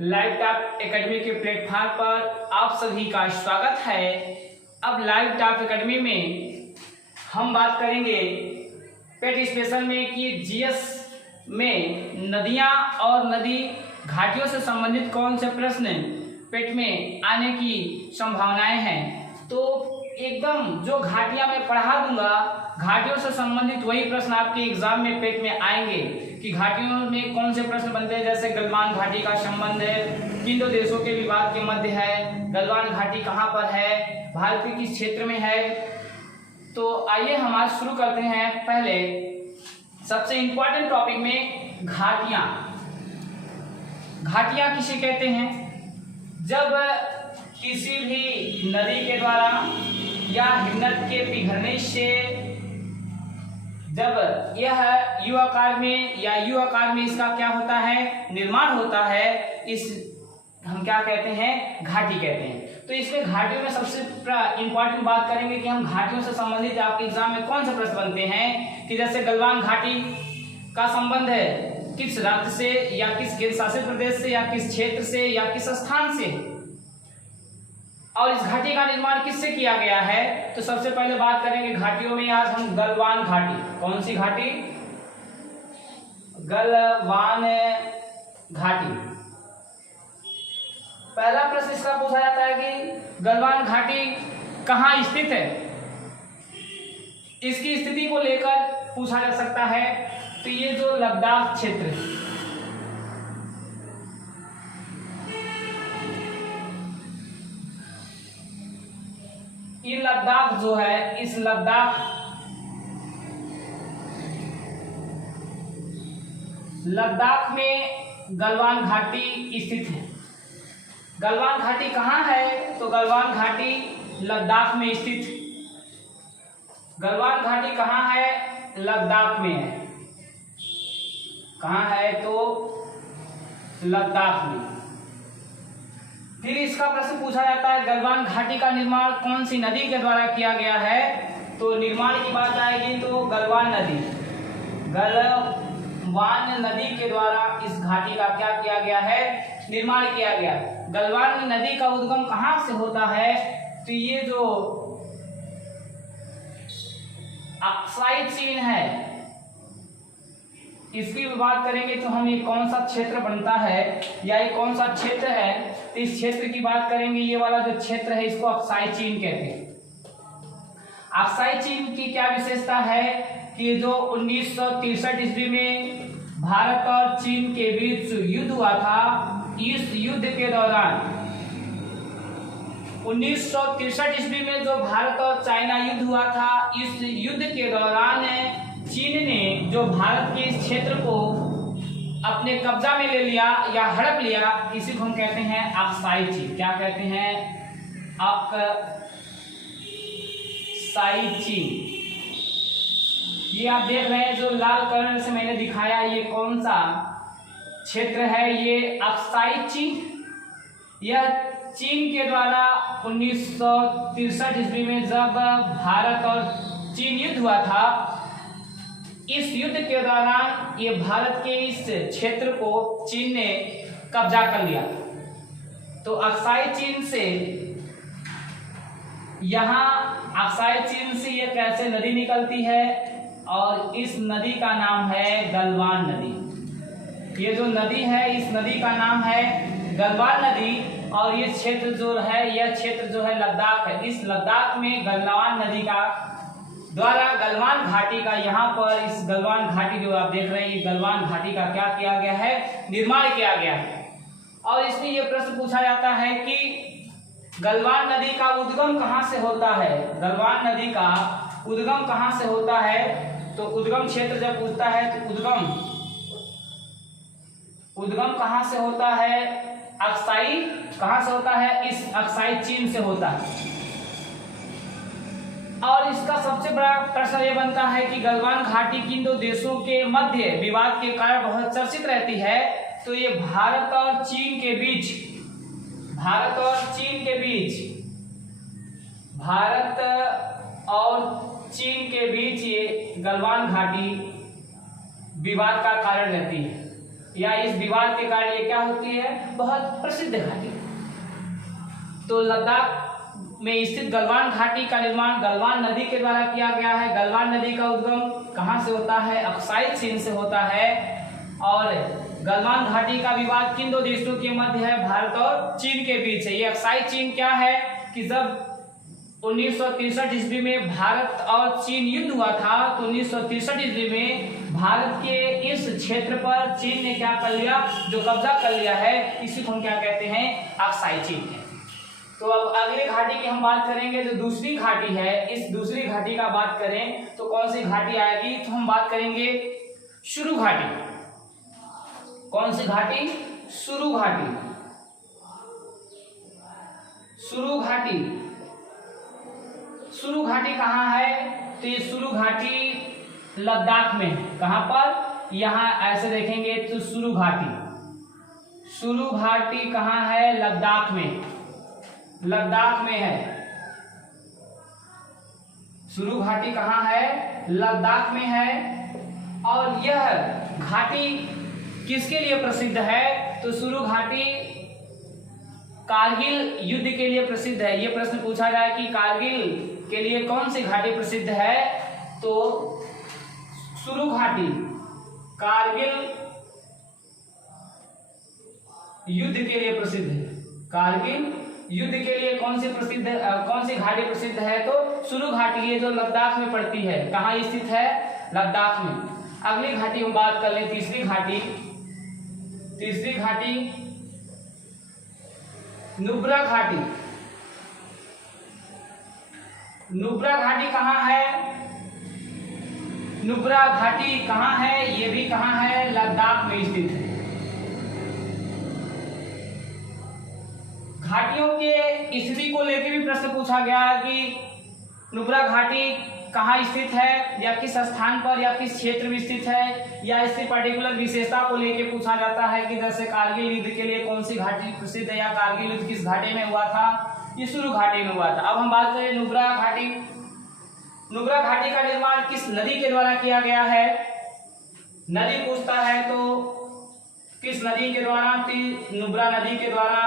Live top academy के platform पर आप सभी का स्वागत है। अब लाइव टॉप एकेडमी में हम बात करेंगे पेट स्पेशल में कि जीएस में नदियां और नदी घाटियों से संबंधित कौन से प्रश्न पेट में आने की संभावनाएं हैं। तो एकदम जो घाटियां मैं पढ़ा दूंगा, घाटियों से संबंधित वही प्रश्न आपके एग्जाम में पेट में आएंगे कि घाटियों में कौन से प्रश्न बनते हैं। जैसे गलवान घाटी का संबंध किन दो देशों के विवाद के मध्य है, गलवान घाटी कहाँ पर है, भारत के किस क्षेत्र में है। तो आइए हम आज शुरू करते हैं। पहले सबसे इंपॉर्टेंट टॉपिक में घाटियां। घाटियां किसे कहते हैं? जब किसी भी नदी के द्वारा या हिमनद के पिघलने से जब यह यू आकार में या यू आकार में इसका क्या होता है, निर्माण होता है, इस हम क्या कहते हैं, घाटी कहते हैं। तो इसमें घाटियों में सबसे इंपॉर्टेंट बात करेंगे कि हम घाटियों से संबंधित आपके एग्जाम में कौन से प्रश्न बनते हैं। कि जैसे गलवान घाटी का संबंध है किस राज्य से या किस केंद्र शासित प्रदेश से या किस क्षेत्र से या किस स्थान से, और इस घाटी का निर्माण किससे किया गया है। तो सबसे पहले बात करेंगे घाटियों में आज हम गलवान घाटी। कौन सी घाटी? गलवान घाटी। पहला प्रश्न इसका पूछा जाता है कि गलवान घाटी कहाँ स्थित है। इसकी स्थिति को लेकर पूछा जा सकता है। तो ये जो लद्दाख क्षेत्र है, ये लद्दाख जो है, इस लद्दाख में गलवान घाटी स्थित है। गलवान घाटी कहाँ है? तो गलवान घाटी लद्दाख में स्थित है। गलवान घाटी कहाँ है? लद्दाख में है। कहाँ है? तो लद्दाख में। फिर इसका प्रश्न पूछा जाता है गलवान घाटी का निर्माण कौन सी नदी के द्वारा किया गया है। तो निर्माण की बात आएगी तो गलवान नदी, गलवान नदी के द्वारा इस घाटी का क्या किया गया है, निर्माण किया गया। गलवान नदी का उद्गम कहाँ से होता है? तो ये जो अक्साई चीन है, इसकी बात करेंगे तो हम ये कौन सा क्षेत्र बनता है या ये कौन सा क्षेत्र है। तो इस क्षेत्र की बात करेंगे, ये वाला जो क्षेत्र है इसको अक्साई चीन कहते हैं। अक्साई चीन की क्या विशेषता है कि जो 1963 ईस्वी में भारत और चीन के बीच युद्ध हुआ था, इस युद्ध के दौरान 1963 ईस्वी में जो भारत और चाइना युद्ध हुआ था, इस युद्ध के दौरान चीन ने जो भारत के इस क्षेत्र को अपने कब्जा में ले लिया या हड़प लिया, इसी को हम कहते हैं अक्साई चीन। क्या कहते हैं? अक्साई चीन। ये आप देख रहे हैं जो लाल कलर से मैंने दिखाया, ये कौन सा क्षेत्र है? ये अक्साई चीन। यह चीन के द्वारा 1963 ईस्वी में जब भारत और चीन युद्ध हुआ था, इस युद्ध के दौरान ये भारत के इस क्षेत्र को चीन ने कब्जा कर लिया। तो अक्साई चीन से यहाँ अक्साई चीन से ये कैसे नदी निकलती है, और इस नदी का नाम है गलवान नदी। ये जो नदी है, इस नदी का नाम है गलवान नदी। और ये क्षेत्र जो है, यह क्षेत्र जो है लद्दाख है। इस लद्दाख में गलवान नदी का द्वारा गलवान घाटी का, यहाँ पर इस गलवान घाटी जो आप देख रहे हैं, ये गलवान घाटी का क्या किया गया है, निर्माण किया गया है। और इसमें यह प्रश्न पूछा जाता है कि गलवान नदी का उद्गम कहाँ से होता है। गलवान नदी का उद्गम कहाँ से होता है? तो उद्गम क्षेत्र जब पूछता है तो उद्गम कहाँ से होता है? अक्साई कहाँ से होता है? इस अक्साई चीन से होता है। और इसका सबसे बड़ा प्रश्न ये बनता है कि गलवान घाटी किन दो देशों के मध्य विवाद के कारण बहुत चर्चित रहती है। तो ये भारत और चीन के बीच, भारत और चीन ये गलवान घाटी विवाद का कारण रहती है। या इस विवाद के कारण ये क्या होती है, बहुत प्रसिद्ध घाटी। तो लद्दाख में स्थित गलवान घाटी का निर्माण गलवान नदी के द्वारा किया गया है। गलवान नदी का उद्गम कहाँ से होता है, अक्साई चीन से होता है। और गलवान घाटी का विवाद किन दो देशों के मध्य है, भारत और चीन के बीच है। ये अक्साई चीन क्या है कि जब 1963 ईस्वी में भारत और चीन युद्ध हुआ था, तो 1963 ईस्वी में भारत के इस क्षेत्र पर चीन ने क्या कर लिया, जो कब्जा कर लिया है, इसी को हम क्या कहते हैं, अक्साई चीन है। तो अब अगले घाटी की हम बात करेंगे, जो दूसरी घाटी है। इस दूसरी घाटी का बात करें तो कौन सी घाटी आएगी, तो हम बात करेंगे सुरु घाटी। कौन सी घाटी, सुरु घाटी। सुरु घाटी, सुरु घाटी कहाँ है, तो ये सुरु घाटी लद्दाख में, कहां पर, यहां ऐसे देखेंगे तो सुरु घाटी। सुरु घाटी कहाँ है, लद्दाख में, लद्दाख में है। सुरु घाटी कहाँ है, लद्दाख में है। और यह घाटी किसके लिए प्रसिद्ध है, तो सुरु घाटी कारगिल युद्ध के लिए प्रसिद्ध है। यह प्रश्न पूछा जाए कि कारगिल के लिए कौन सी घाटी प्रसिद्ध है, तो सुरु घाटी कारगिल युद्ध के लिए प्रसिद्ध है। कारगिल युद्ध के लिए कौन सी घाटी प्रसिद्ध है, तो सुरु घाटी, ये जो लद्दाख में पड़ती है। कहाँ स्थित है, लद्दाख में। अगली घाटी हम बात कर लें, तीसरी घाटी। तीसरी घाटी नुब्रा घाटी। नुब्रा घाटी कहाँ है, नुब्रा घाटी कहाँ है, ये भी कहाँ है, लद्दाख में स्थित है। घाटियों के स्थिति को लेकर भी प्रश्न पूछा गया कि नुब्रा घाटी कहाँ स्थित है, या किस स्थान पर या किस क्षेत्र में स्थित है, या इसकी पर्टिकुलर विशेषता को लेकर पूछा जाता है कि जैसे कारगिल युद्ध के लिए कौन सी घाटी प्रसिद्ध है, या कारगिल युद्ध किस घाटी में हुआ था, ये सुरु घाटी में हुआ था। अब हम बात करें नुब्रा घाटी। नुब्रा घाटी का निर्माण किस नदी के द्वारा किया गया है, नदी पूछता है तो किस नदी के द्वारा, नुब्रा नदी के द्वारा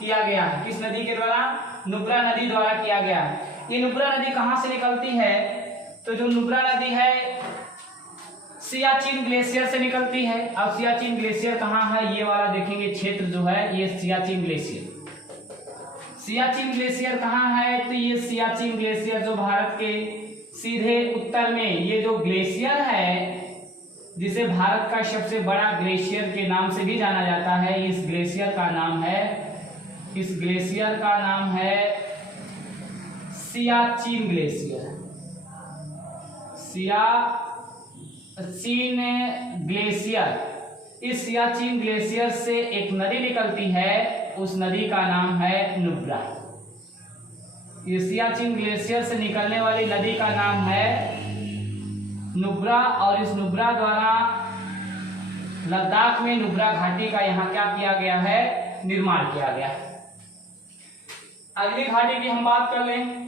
किया गया है। किस नदी के द्वारा, नुब्रा नदी द्वारा किया गया है। ये नुब्रा नदी कहाँ से निकलती है, तो जो नुब्रा नदी है सियाचिन ग्लेशियर से निकलती है। अब सियाचिन ग्लेशियर कहाँ है, ये वाला देखेंगे क्षेत्र जो है, ये सियाचिन ग्लेशियर। सियाचिन ग्लेशियर कहाँ है, तो ये सियाचिन ग्लेशियर जो भारत के सीधे उत्तर में, ये जो ग्लेशियर है, जिसे भारत का सबसे बड़ा ग्लेशियर के नाम से भी जाना जाता है, इस ग्लेशियर का नाम है, इस ग्लेशियर का नाम है सियाचिन ग्लेशियर। सियाचिन ग्लेशियर। इस सियाचिन ग्लेशियर से एक नदी निकलती है, उस नदी का नाम है नुब्रा। ये सियाचिन ग्लेशियर से निकलने वाली नदी का नाम है नुब्रा। और इस नुब्रा द्वारा लद्दाख में नुब्रा घाटी का यहाँ क्या किया गया है, निर्माण किया गया। अगली घाटी की हम बात कर लें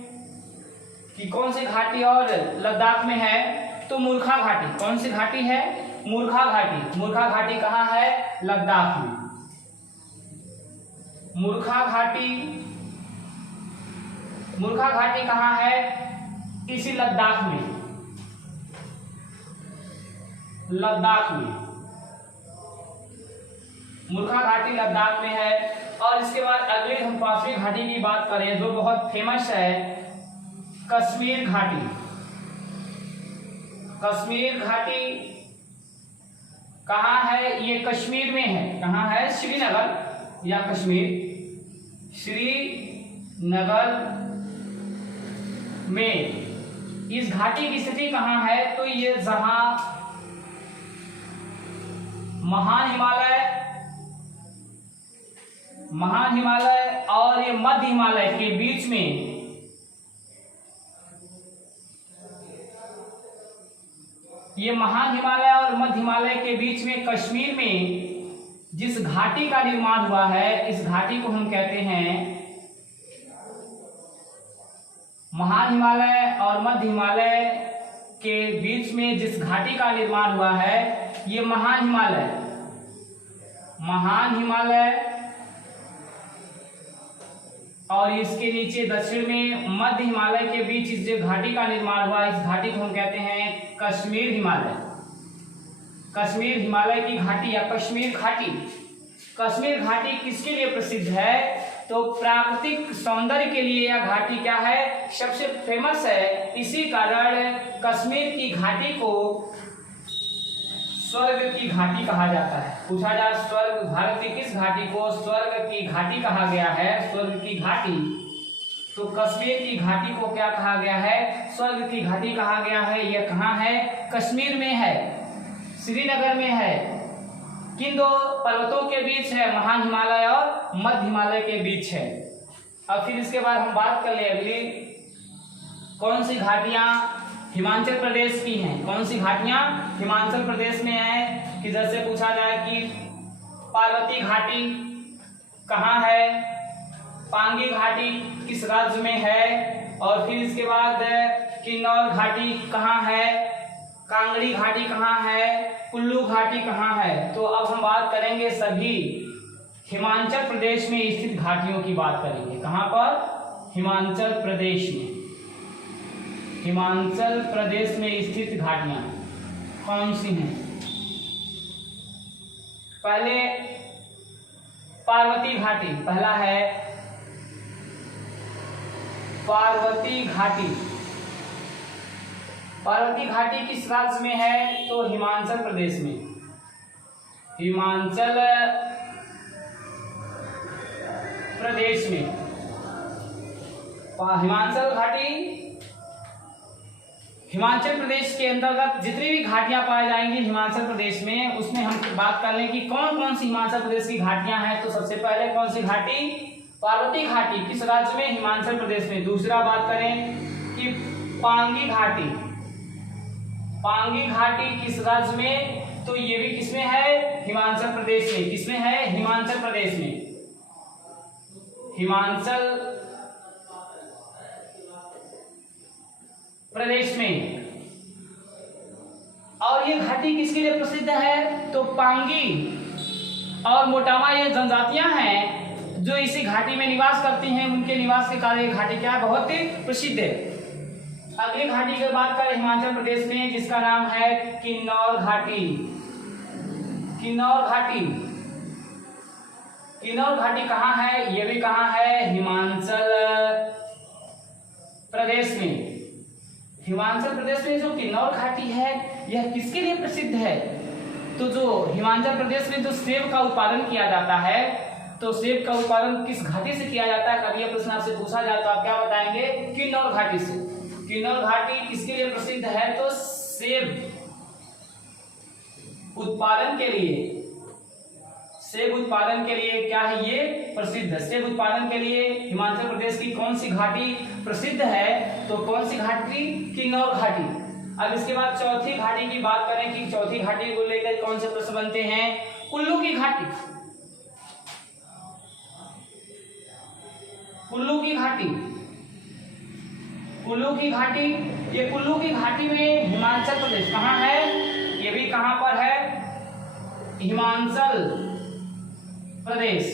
कि कौन सी घाटी और लद्दाख में है, तो मूर्खा घाटी। कौन सी घाटी है, मूर्खा घाटी। मूर्खा घाटी कहाँ है, लद्दाख में। मूर्खा घाटी, मूर्खा घाटी कहाँ है, इसी लद्दाख में, लद्दाख में। मूर्खा घाटी लद्दाख में है। और इसके बाद अगली हम पांचवी घाटी की बात करें जो बहुत फेमस है, कश्मीर घाटी। कश्मीर घाटी कहाँ है, ये कश्मीर में है। कहाँ है, श्रीनगर या कश्मीर, श्रीनगर में। इस घाटी की स्थिति कहाँ है, तो ये जहां महान हिमालय और ये मध्य हिमालय के बीच में, ये महान हिमालय और मध्य हिमालय के बीच में कश्मीर में जिस घाटी का निर्माण हुआ है, इस घाटी को हम कहते हैं, महान हिमालय और मध्य हिमालय के बीच में जिस घाटी का निर्माण हुआ है, ये महान हिमालय महान हिमालय, और इसके नीचे दक्षिण में मध्य हिमालय के बीच इस जो घाटी का निर्माण हुआ, इस घाटी को हम कहते हैं कश्मीर हिमालय। कश्मीर हिमालय की घाटी या कश्मीर घाटी। कश्मीर घाटी किसके लिए प्रसिद्ध है? तो प्राकृतिक सौंदर्य के लिए यह घाटी क्या है? सबसे फेमस है। इसी कारण कश्मीर की घाटी को स्वर्ग की घाटी कहा जाता है। पूछा जाए स्वर्ग, भारत की किस घाटी को स्वर्ग की घाटी कहा गया है? स्वर्ग की घाटी। तो कश्मीर की घाटी को क्या कहा गया है? स्वर्ग की घाटी कहा गया है। यह कहाँ है? कश्मीर में है, श्रीनगर में है। किन दो पर्वतों के बीच है? महान हिमालय और मध्य हिमालय के बीच है। अब फिर इसके बाद हम बात कर ले अगली, कौन सी घाटियां हिमाचल प्रदेश की हैं? कौन सी घाटियां हिमाचल प्रदेश में है? कि जैसे पूछा जाए कि पार्वती घाटी कहाँ है, पांगी घाटी किस राज्य में है, और फिर इसके बाद किन्नौर घाटी कहाँ है, कांगड़ी घाटी कहाँ है, कुल्लू घाटी कहाँ है। तो अब हम बात करेंगे सभी हिमाचल प्रदेश में स्थित घाटियों की बात करेंगे। कहाँ पर? हिमाचल प्रदेश में। हिमाचल प्रदेश में स्थित घाटियां कौन सी हैं? पहले पार्वती घाटी, पहला है पार्वती घाटी। पार्वती घाटी किस राज्य में है? तो हिमाचल प्रदेश में। हिमाचल प्रदेश में हिमाचल घाटी, हिमाचल प्रदेश के अंतर्गत जितनी भी घाटियां पाई जाएंगी हिमाचल प्रदेश में, उसमें हम बात कर लें कि कौन कौन सी हिमाचल प्रदेश की घाटियां हैं। तो सबसे पहले कौन सी घाटी? पार्वती घाटी किस राज्य में? हिमाचल प्रदेश में। दूसरा बात करें कि पांगी घाटी, पांगी घाटी किस राज्य में? तो ये भी किसमें है? हिमाचल प्रदेश में। किसमें है? हिमाचल प्रदेश में। हिमाचल प्रदेश में। और ये घाटी किसके लिए प्रसिद्ध है? तो पांगी और मोटामा ये जनजातियां हैं जो इसी घाटी में निवास करती हैं, उनके निवास के कारण ये घाटी क्या है? बहुत ही प्रसिद्ध है। अगली घाटी की बात करें हिमाचल प्रदेश में, जिसका नाम है किन्नौर घाटी। किन्नौर घाटी, किन्नौर घाटी कहाँ है? ये भी कहाँ है? हिमाचल प्रदेश में। हिमाचल प्रदेश में जो किन्नौर घाटी है यह किसके लिए प्रसिद्ध है? तो जो हिमाचल प्रदेश में जो सेब का उत्पादन किया जाता है, तो सेब का उत्पादन किस घाटी से किया जाता है? कभी यह प्रश्न आपसे पूछा जाए तो आप क्या बताएंगे? किन्नौर घाटी से। किन्नौर घाटी किसके लिए प्रसिद्ध है? तो सेब उत्पादन के लिए। सेब उत्पादन के लिए क्या है? ये प्रसिद्ध है। सेब उत्पादन के लिए हिमाचल प्रदेश की कौन सी घाटी प्रसिद्ध है? तो कौन सी घाटी? किन्नौर घाटी। अब इसके बाद चौथी घाटी की बात करें कि चौथी घाटी को लेकर कौन से प्रश्न बनते हैं? कुल्लू की घाटी। कुल्लू की घाटी, कुल्लू की घाटी, ये कुल्लू की घाटी में हिमाचल प्रदेश कहाँ है? ये भी कहाँ पर है? हिमाचल प्रदेश।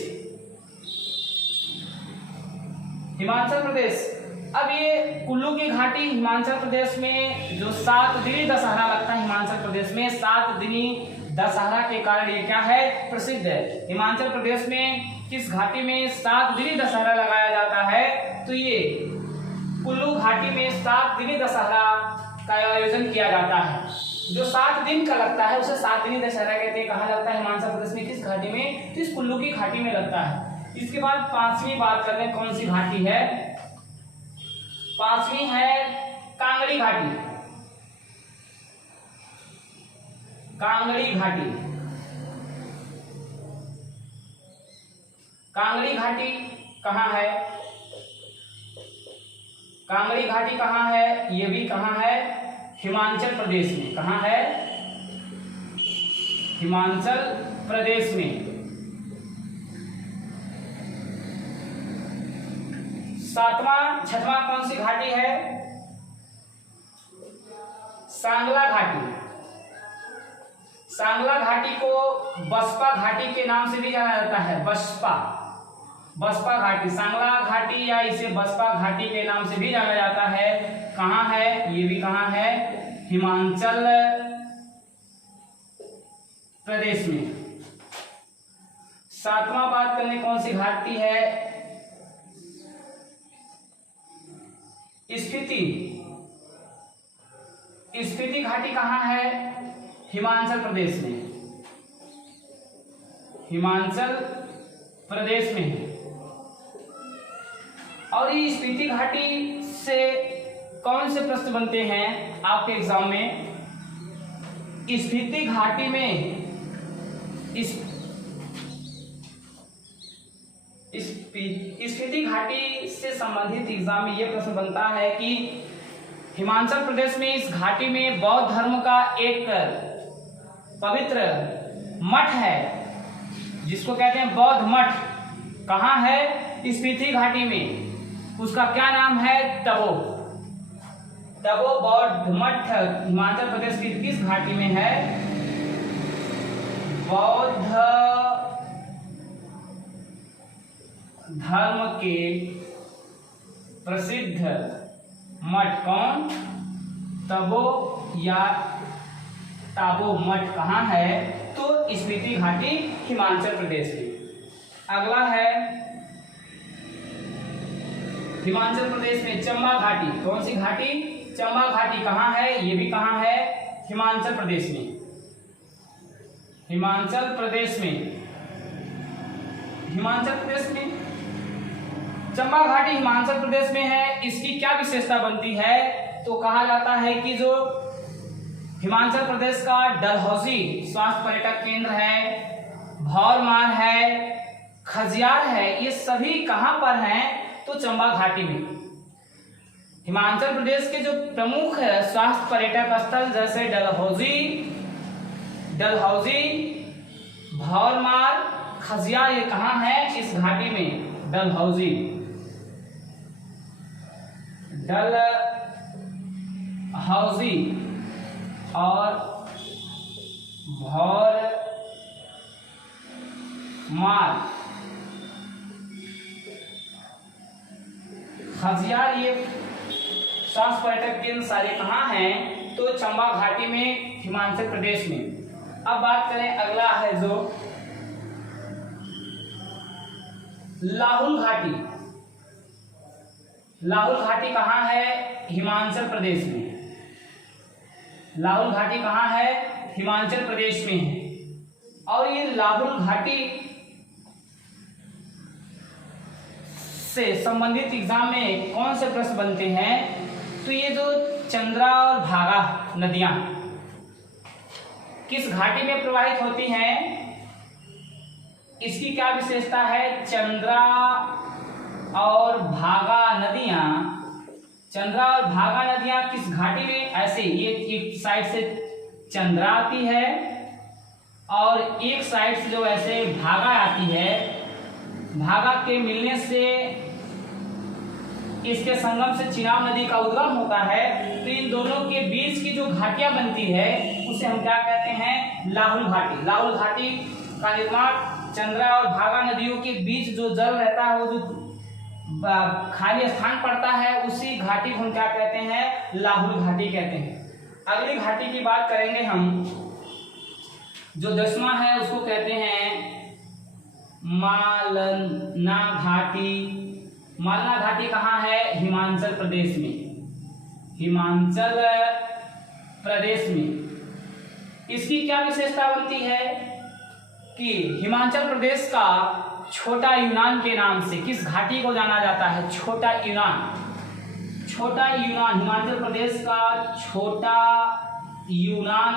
हिमाचल प्रदेश। अब ये कुल्लू की घाटी हिमाचल प्रदेश में जो 7 दिनी दशहरा लगता है हिमाचल प्रदेश में, 7 दिनी दशहरा के कारण ये क्या है? प्रसिद्ध है। हिमाचल प्रदेश में किस घाटी में 7 दिनी दशहरा लगाया जाता है? तो ये कुल्लू घाटी में 7 दिनी दशहरा का आयोजन किया जाता है। जो 7 दिन का लगता है उसे 7 दिनी दशहरा कहते हैं। कहाँ लगता है? हिमाचल प्रदेश में। किस घाटी में? तो इस कुल्लू की घाटी में लगता है। इसके बाद पांचवी बात करते हैं कौन सी घाटी है? पांचवी है कांगड़ी घाटी। कांगड़ी घाटी, कांगड़ी घाटी कहाँ है? कांगड़ी घाटी कहाँ है? ये भी कहाँ है? हिमाचल प्रदेश में। कहाँ है? हिमाचल प्रदेश में। 6वां कौन सी घाटी है? सांगला घाटी। सांगला घाटी को बसपा घाटी के नाम से भी जाना जाता है। बसपा घाटी, सांगला घाटी या इसे बसपा घाटी के नाम से भी जाना जाता है। कहाँ है ये भी, कहाँ है, हिमाचल प्रदेश में। सातवां बात करने कौन सी घाटी है, स्पीति घाटी कहाँ है, हिमाचल प्रदेश में, हिमाचल प्रदेश में है। और ये स्पीति घाटी से कौन से प्रश्न बनते हैं आपके एग्जाम में? स्पीति घाटी में स्पीति घाटी से संबंधित एग्जाम में यह प्रश्न बनता है कि हिमाचल प्रदेश में इस घाटी में बौद्ध धर्म का एक पवित्र मठ है, जिसको कहते हैं बौद्ध मठ। कहाँ है? स्पीति घाटी में। उसका क्या नाम है? तबो बौद्ध मठ हिमाचल प्रदेश की किस घाटी में है? बौद्ध धर्म के प्रसिद्ध मठ। कौन? तबो या ताबो मठ कहाँ है? तो स्पीति घाटी हिमाचल प्रदेश की। अगला है हिमाचल प्रदेश में चंबा घाटी। कौन सी घाटी? चंबा घाटी कहाँ है? ये भी कहाँ है? हिमाचल प्रदेश में। हिमाचल प्रदेश में चंबा घाटी हिमाचल प्रदेश में है। इसकी क्या विशेषता बनती है? तो कहा जाता है कि जो हिमाचल प्रदेश का डलहौजी स्वास्थ्य पर्यटक केंद्र है, भौरमार है, खजियार है, ये सभी कहां पर हैं? तो चंबा घाटी में। हिमाचल प्रदेश के जो प्रमुख स्वास्थ्य पर्यटक स्थल जैसे डलहौजी, भौरमार, खजियार, ये कहां है? इस घाटी में। डलहौजी और भौरमार, खजियार, ये स्वास्थ्य पर्यटक केंद्र सारे कहाँ हैं? तो चंबा घाटी में, हिमाचल प्रदेश में। अब बात करें, अगला है जो लाहुल घाटी। लाहुल घाटी कहाँ है? हिमाचल प्रदेश में। लाहुल घाटी कहाँ है? हिमाचल प्रदेश में है। और ये लाहुल घाटी से संबंधित एग्जाम में कौन से प्रश्न बनते हैं? तो ये जो चंद्रा और भागा नदियां किस घाटी में प्रवाहित होती हैं? इसकी क्या विशेषता है? चंद्रा और भागा नदियां किस घाटी में? ऐसे ये एक साइड से चंद्रा आती है और एक साइड से जो ऐसे भागा आती है। भागा के मिलने से इसके संगम से चिनाब नदी का उद्गम होता है। तो इन दोनों के बीच की जो घाटियां बनती है उसे हम क्या कहते हैं? लाहुल घाटी। लाहुल घाटी का निर्माण चंद्रा और भागा नदियों के बीच जो जल रहता है, वो जो खाली स्थान पड़ता है, उसी घाटी को हम क्या कहते हैं? लाहुल घाटी कहते हैं। अगली घाटी की बात करेंगे हम, जो 10वां है उसको कहते हैं मालना घाटी। मालना घाटी कहाँ है? हिमाचल प्रदेश में। हिमाचल प्रदेश में। इसकी क्या विशेषता बनती है कि हिमाचल प्रदेश का छोटा यूनान के नाम से किस घाटी को जाना जाता है? छोटा यूनान। छोटा यूनान, हिमाचल प्रदेश का छोटा यूनान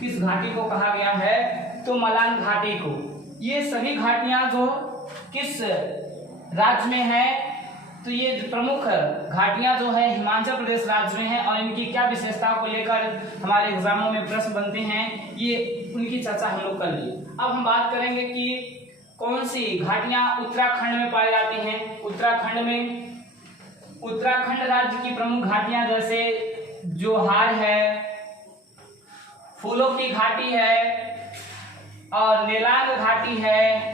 किस घाटी को कहा गया है? तो मलान घाटी को। ये सभी घाटियां जो किस राज्य में है? तो ये प्रमुख घाटियां जो है हिमाचल प्रदेश राज्य में है। और इनकी क्या विशेषता को लेकर हमारे एग्जामों में प्रश्न बनते हैं, ये उनकी चर्चा हम लोग कर लिए। अब हम बात करेंगे कि कौन सी घाटियां उत्तराखंड में पाई जाती हैं। उत्तराखंड राज्य की प्रमुख घाटियां जैसे जोहार है, फूलों की घाटी है और नेलांग घाटी है,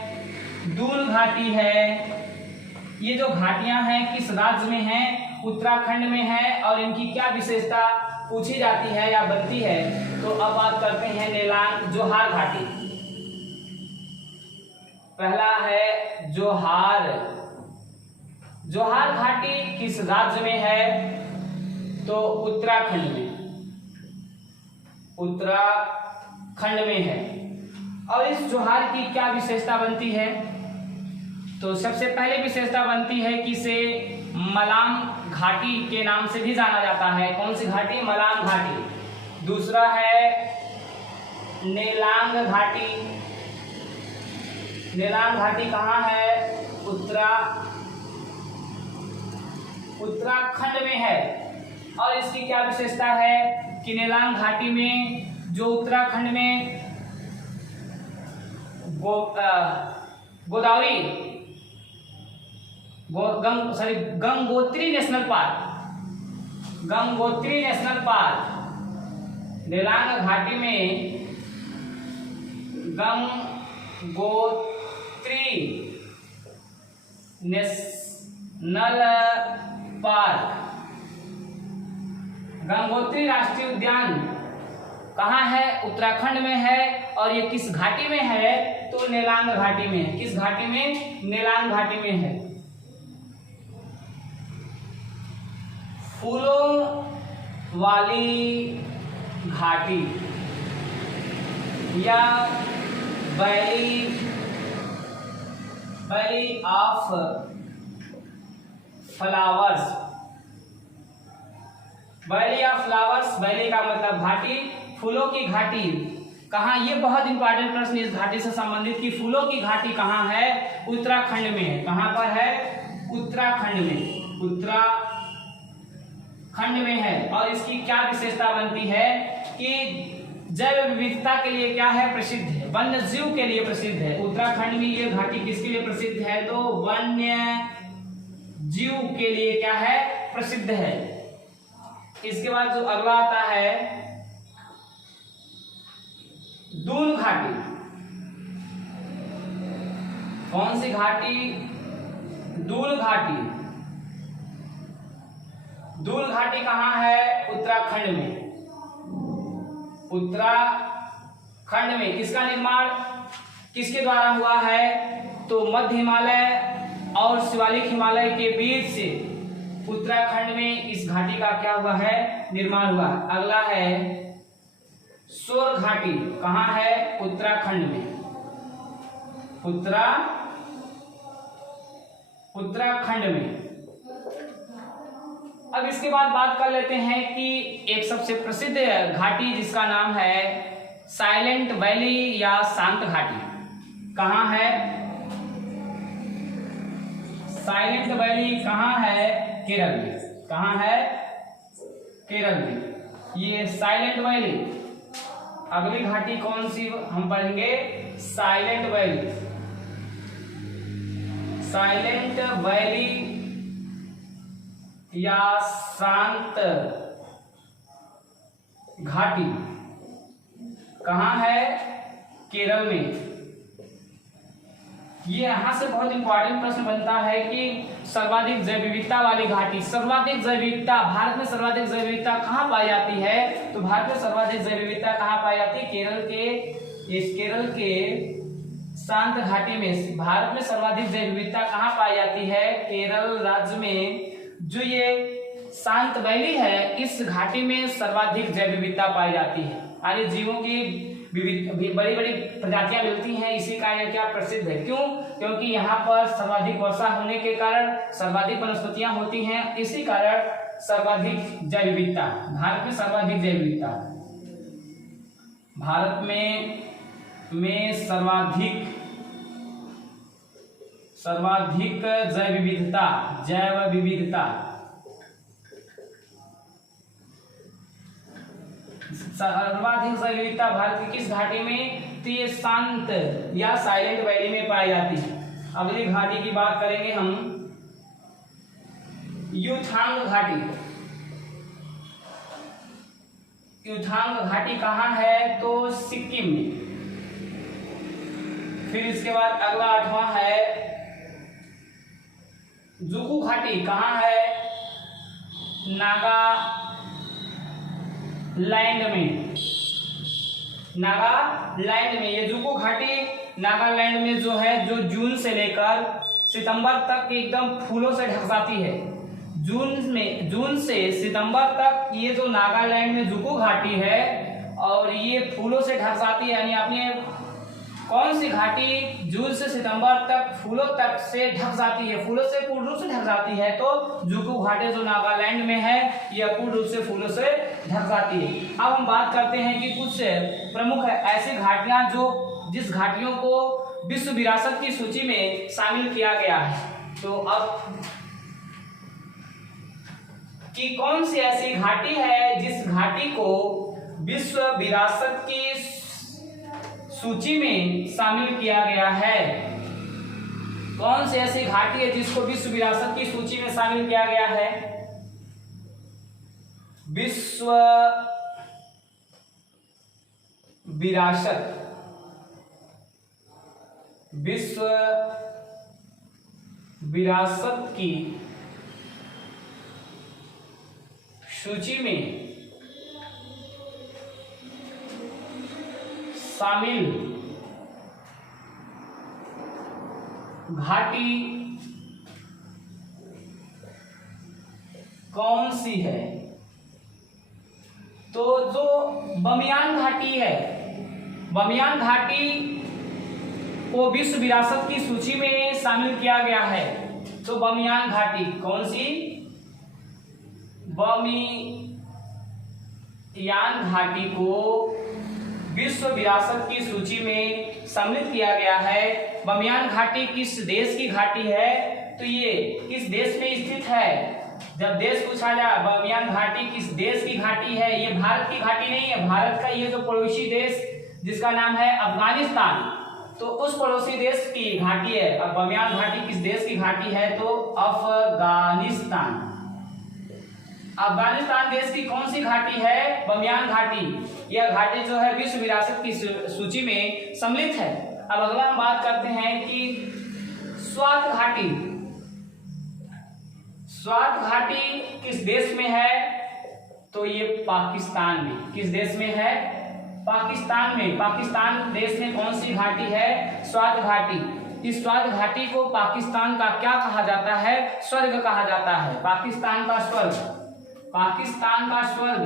दून घाटी है। ये जो घाटियां हैं किस राज्य में हैं? उत्तराखंड में है। और इनकी क्या विशेषता पूछी जाती है या बनती है? तो अब बात करते हैं नेलांग जोहार घाटी। पहला है जोहार। जोहार घाटी किस राज्य में है? तो उत्तराखंड में, उत्तराखंड में है। और इस जोहार की क्या विशेषता बनती है? तो सबसे पहले विशेषता बनती है कि इसे मलाम घाटी के नाम से भी जाना जाता है। कौन सी घाटी? मलाम घाटी। दूसरा है नेलांग घाटी। नेलांग घाटी कहाँ है? उत्तराखंड में है। और इसकी क्या विशेषता है कि नेलांग घाटी में जो उत्तराखंड में Godavari Gangotri national park, Gangotri national park, Nelang घाटी में गंगोत्री नेशनल पार्क, गंगोत्री राष्ट्रीय उद्यान कहाँ है? उत्तराखंड में है। और ये किस घाटी में है? तो नेलांग घाटी में है। किस घाटी में? नेलांग घाटी में है। फूलों वाली घाटी या valley of flowers. Valley of flowers, valley का मतलब घाटी, फूलों की घाटी कहाँ? ये बहुत इंपॉर्टेंट प्रश्न इस घाटी से संबंधित कि फूलों की घाटी कहाँ है? उत्तराखंड में है। कहाँ पर है? उत्तराखंड में, उत्तराखंड में है। और इसकी क्या विशेषता बनती है कि जैव विविधता के लिए क्या है? प्रसिद्ध है, वन्य जीव के लिए प्रसिद्ध है। उत्तराखंड में ये घाटी किसके लिए प्रसिद्ध है? तो वन्य जीव के लिए क्या है? प्रसिद्ध है। इसके बाद जो अगला आता है दून घाटी। कौन सी घाटी? दून घाटी। दून घाटी कहाँ है? उत्तराखंड में, उत्तराखंड में। इसका निर्माण किसके द्वारा हुआ है? तो मध्य हिमालय और शिवालिक हिमालय के बीच से उत्तराखंड में इस घाटी का क्या हुआ है? निर्माण हुआ। अगला है सोर घाटी। कहाँ है? उत्तराखंड में, उत्तराखंड में। अब इसके बाद बात कर लेते हैं कि एक सबसे प्रसिद्ध घाटी जिसका नाम है साइलेंट वैली या शांत घाटी। कहाँ है? साइलेंट वैली कहाँ है? केरल में। कहाँ है? केरल में। ये साइलेंट वैली। अगली घाटी कौन सी हम पढ़ेंगे? Silent valley. साइलेंट वैली या शांत घाटी कहाँ है? केरल में। ये यहां से बहुत इंपॉर्टेंट प्रश्न बनता है कि सर्वाधिक जैव विविधता वाली घाटी, सर्वाधिक जैव विविधता, भारत में सर्वाधिक जैव विविधता कहाँ पाई जाती है? तो भारत में सर्वाधिक जैव विविधता कहाँ पाई जाती है? केरल के शांत घाटी में। भारत में सर्वाधिक जैव विविधता कहाँ पाई जाती है? केरल राज्य में। जो ये शांत वैली है, इस घाटी में सर्वाधिक जैव विविधता पाई जाती है। अन्य जीवों की बड़ी बड़ी प्रजातियां मिलती हैं। इसी कारण यह क्या प्रसिद्ध है? क्यों? क्योंकि यहाँ पर सर्वाधिक वर्षा होने के कारण सर्वाधिक वनस्पतियां होती हैं। इसी कारण सर्वाधिक जैव विविधता, भारत में सर्वाधिक जैव विविधता, भारत में सर्वाधिक जैव विविधता सर्वाधिक जैव विविधता भारत की किस घाटी में? तो ये शांत या साइलेंट वैली में पाई जाती है। अगली घाटी की बात करेंगे हम, यूथांग घाटी। युद्धांग घाटी कहाँ है? तो सिक्किम में। फिर इसके बाद अगला 8वां है जुकू घाटी कहाँ है? नागालैंड में। नागालैंड में ये जुकू घाटी नागालैंड में जो है, जो जून से लेकर सितंबर तक एकदम फूलों से ढक जाती है। जून से सितंबर तक ये जो नागालैंड में जुकू घाटी है और ये फूलों से ढक जाती है। यानी आपने कौन सी घाटी जून से सितंबर तक फूलों तक से ढक जाती है, फूलों से पूर्ण रूप से ढक जाती है? तो जुकू घाटी जो नागालैंड में है यह पूर्ण रूप से फूलों से ढक जाती है। अब हम बात करते हैं कि कुछ प्रमुख ऐसी घाटियां जिस घाटियों को विश्व विरासत की सूची में शामिल किया गया है। तो अब कि कौन सी ऐसी घाटी है जिस घाटी को विश्व विरासत की सूची में शामिल किया गया है? कौन सी ऐसी घाटी है जिसको विश्व विरासत की सूची में शामिल किया गया है? विश्व विरासत की सूची में शामिल घाटी कौन सी है? तो जो बमियान घाटी है, बमियान घाटी को विश्व विरासत की सूची में शामिल किया गया है। तो बमियान घाटी कौन सी? बमियान घाटी को विश्व विरासत की सूची में सम्मिलित किया गया है। बमियान घाटी किस देश की घाटी है? तो ये किस देश में स्थित है? जब देश पूछा जाए बमियान घाटी किस देश की घाटी है, ये भारत की घाटी नहीं है। भारत का ये जो पड़ोसी देश जिसका नाम है अफगानिस्तान, तो उस पड़ोसी देश की घाटी है। अब बमियान घाटी किस देश की घाटी है? तो अफगानिस्तान। अफगानिस्तान देश की कौन सी घाटी है? बमियान घाटी। यह घाटी जो है विश्व विरासत की सूची में सम्मिलित है। अब अगला हम बात करते हैं कि स्वात घाटी। स्वात घाटी किस देश में है? तो ये पाकिस्तान में। किस देश में है? पाकिस्तान में। पाकिस्तान देश में कौन सी घाटी है? स्वात घाटी। इस स्वात घाटी को पाकिस्तान का क्या कहा जाता है? स्वर्ग कहा जाता है। पाकिस्तान का स्वर्ग। पाकिस्तान का स्वर्ग।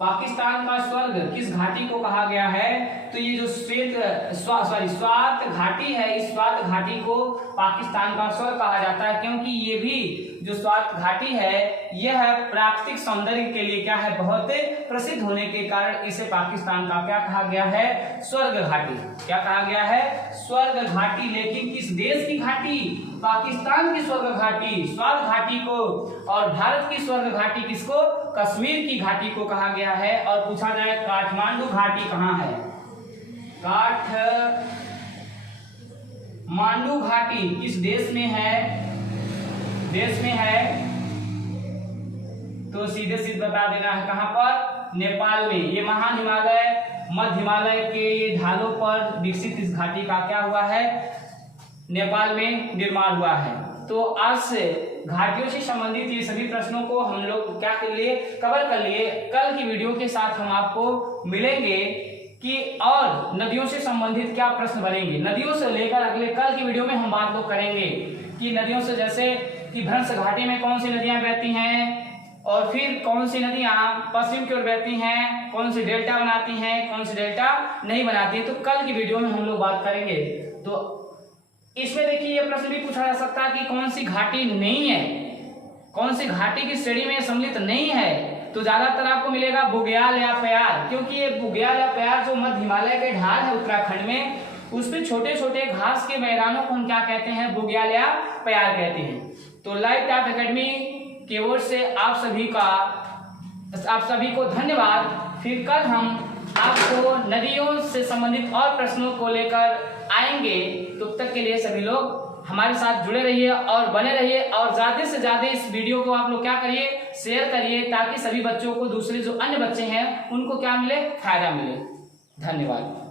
पाकिस्तान का स्वर्ग किस घाटी को कहा गया है? तो ये जो स्वात घाटी है, इस स्वात घाटी को पाकिस्तान का स्वर्ग कहा जाता है, क्योंकि ये भी जो स्वात घाटी है यह प्राकृतिक सौंदर्य के लिए क्या है? बहुत प्रसिद्ध होने के कारण इसे पाकिस्तान का क्या कहा गया है? स्वर्ग घाटी। क्या कहा गया है? स्वर्ग घाटी। लेकिन किस देश की घाटी? पाकिस्तान की स्वर्ग घाटी स्वात घाटी को, और भारत की स्वर्ग घाटी किसको? कश्मीर की घाटी को कहा गया है। और पूछा जाए काठमांडू घाटी कहाँ है? काठमांडू घाटी किस देश में है? देश में है तो सीधे सीधे बता देना है कहां पर? नेपाल में। ये महान हिमालय, मध्य हिमालय के ढालों पर विकसित इस घाटी का क्या हुआ है? नेपाल में निर्माण हुआ है। तो आज से घाटियों से संबंधित ये सभी प्रश्नों को हम लोग क्या कर लिए? कवर कर लिए। कल की वीडियो के साथ हम आपको मिलेंगे कि और नदियों से संबंधित क्या प्रश्न बनेंगे। नदियों से लेकर अगले कल की वीडियो में हम बात लोग करेंगे कि नदियों से, जैसे कि भ्रंश घाटी में कौन सी नदियां बहती हैं, और फिर कौन सी नदियां पश्चिम की ओर बहती हैं, कौन सी डेल्टा बनाती हैं, कौन सी डेल्टा नहीं बनाती है। तो कल की वीडियो में हम लोग बात करेंगे। तो इसमें देखिए ये प्रश्न भी पूछा जा सकता है कि कौन सी घाटी नहीं है, कौन सी घाटी की श्रेणी में सम्मिलित नहीं है। तो ज्यादातर आपको मिलेगा बुग्याल या प्यार, क्योंकि ये बुग्याल या प्यार जो मध्य हिमालय के ढाल है उत्तराखंड में, उस पे छोटे छोटे घास के मैदानों को हम क्या कहते हैं? बुग्याल या प्यार कहते हैं। तो लाइव टाइप एकेडमी की ओर से आप सभी को धन्यवाद। फिर कल हम आपको नदियों से संबंधित और प्रश्नों को लेकर आएंगे। तब तक के लिए सभी लोग हमारे साथ जुड़े रहिए और बने रहिए, और ज्यादा से ज्यादा इस वीडियो को आप लोग क्या करिए? शेयर करिए ताकि सभी बच्चों को, दूसरे जो अन्य बच्चे हैं उनको क्या मिले, फायदा मिले। धन्यवाद।